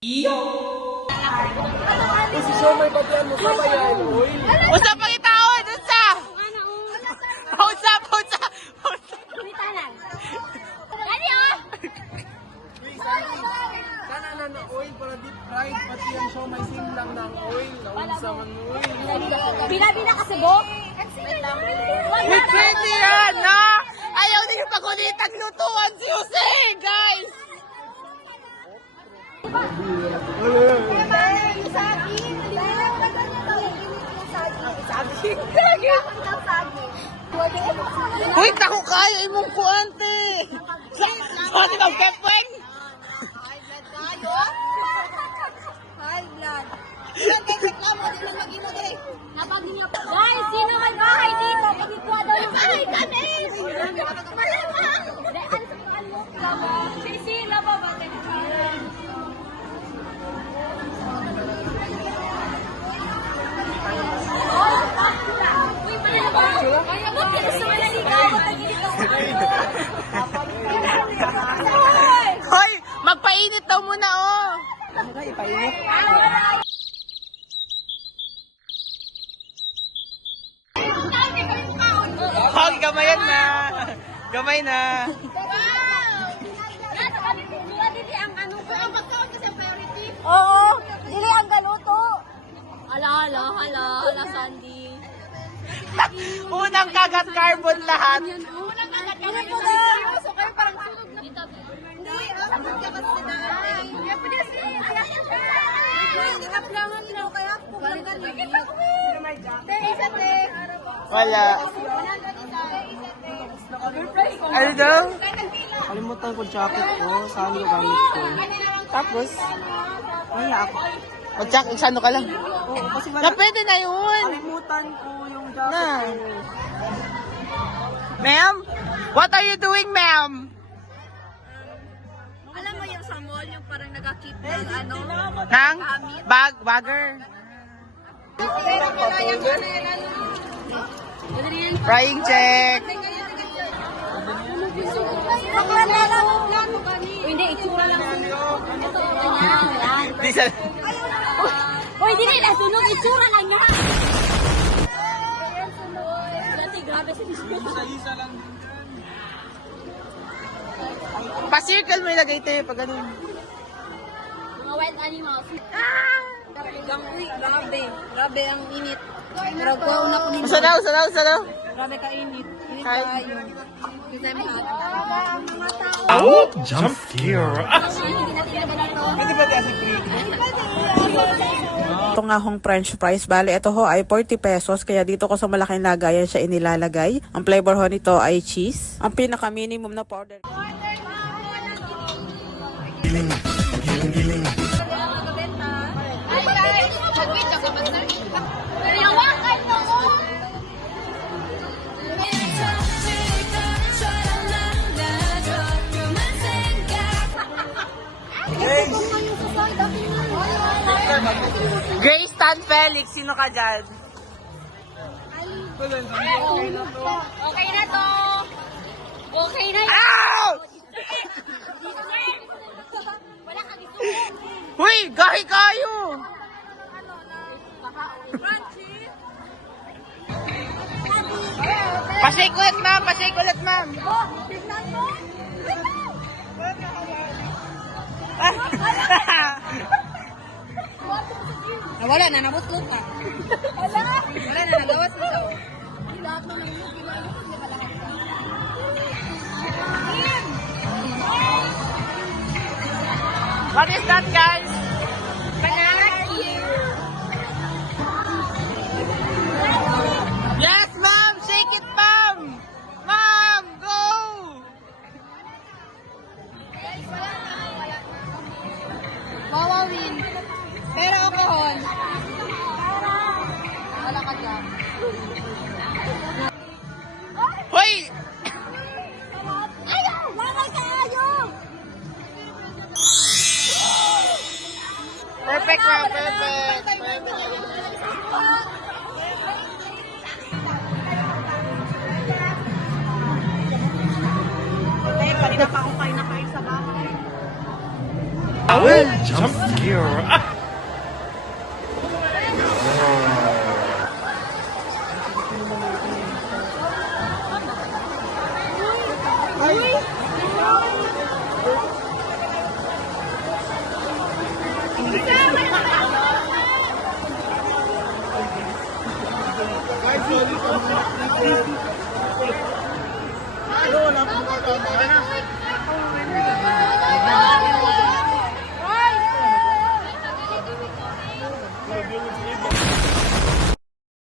Iyo! Si Sumay Papian mo sa bayan, oy! Usap pang itao, dun sa! Usap! Kana na oil para deep fried, pati ang siomay lang ng oil. Naunsa man mo oil. Bila-bila kasi bo. With 20 yan, no? Ayaw din yung pagunitang lutuan si Jose, guys! Uy, tako kaya imong kuante! Sorry kang pepeng! Guys, sino may bahay dito? Pagkikuha daw yung bahay kami! Sisila ba ba? Uy, Hoy, magpainit daw muna, oh! Ano ka ipainit? Hoy, gamayan na! Gamay na! Oo, dili ang galuto. Hala, Sandy. Unang kagat carbon lahat! Unang kagat kami po doon. So kayo parang sunog na. Hindi, sabot ka kasi na. Kaya pwede hindi kaplangan nila kaya kung Wala. Ano daw? Kalimutan ko jacket ko, saan ko gamit ko. Tapos, Wala ako. mag-check, isano ka lang. Oo, kasi Na wala. pwede na yun! Kalimutan ko yung Na. jacket ko. Ma'am? What are you doing, ma'am? alam mo yung sa mall, yung parang nag-keep ng ano? Nang? Bagger? Frying check! Hindi, itsura lang. Ito, yan. Di sa... Uy, di na, sunog, itsura lang niya. Ayan, sunog. Dati, grabe sa Isa lang. Pa-circle mo ilagay tayo pag ganun. mga wild animals. Ah! Uy, grabe ang init. Pero ko una ko nito. Usalaw. Grabe ka init. Init Kahit- tayo. Because I'm hot. Mga tao. Oh, jump scare. Hindi natin na ganito. Pwede ba kasi free? Ito nga hong french fries. Bale, ito ho ay 40 pesos. Kaya dito ko sa malaking lagayan siya inilalagay. Ang flavor ho nito ay cheese. Ang pinaka-minimum na powder. Ay, guys! Mag-wait ka ba, sir? Yawakan mo ko! Grace Tan Felix, sino ka dyan? Okay na to! Okay na yun! Ow! Wala kang isuot! Huy, gahi kayo! Pasik ulit ma'am. Oh, tignan mo! Wala na, nabutlog pa. Wala na, nagawas mo. Lahat mo lang yung ginagawa, di ba lahat ka? What is that, guys? Yes, ma'am! Shake it, ma'am! Ma'am, go! Wawawin. Pero ako hon. Wala ka dyan. Hoy! Ayaw! Wala ka ayaw! Perfect, ma'am. Perfect. Kanina pa ako kayo na kayo sa bahay. Jump scare. Ah! Guys, sorry po. Pero wala po matama.